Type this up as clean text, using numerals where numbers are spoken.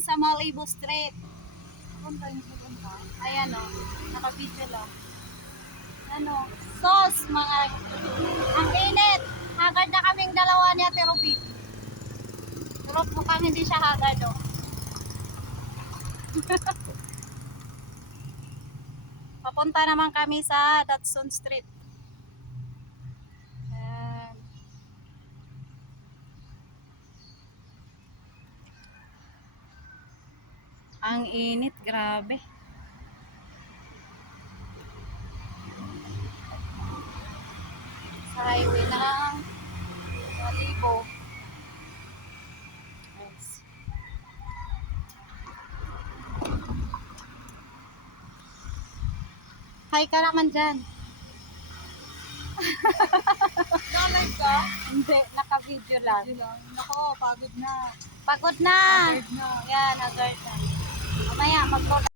kami sa Malibu Street. Ayan o, naka-video lang. Ano, sauce mga, ang init. Hagad na kaming dalawa ni Ate Ruby. Pero mukhang hindi siya hagad o. Papunta naman kami sa Datsun Street. Ayan. Ang init, grabe. Sa highway ng Malibu. Yes. Hi ka naman dyan. Naka-live ka? Hindi, naka-video lang. Nako, pagod na. Pagod na. Pagod na. Yan, haggard na. Mamaya, mag-load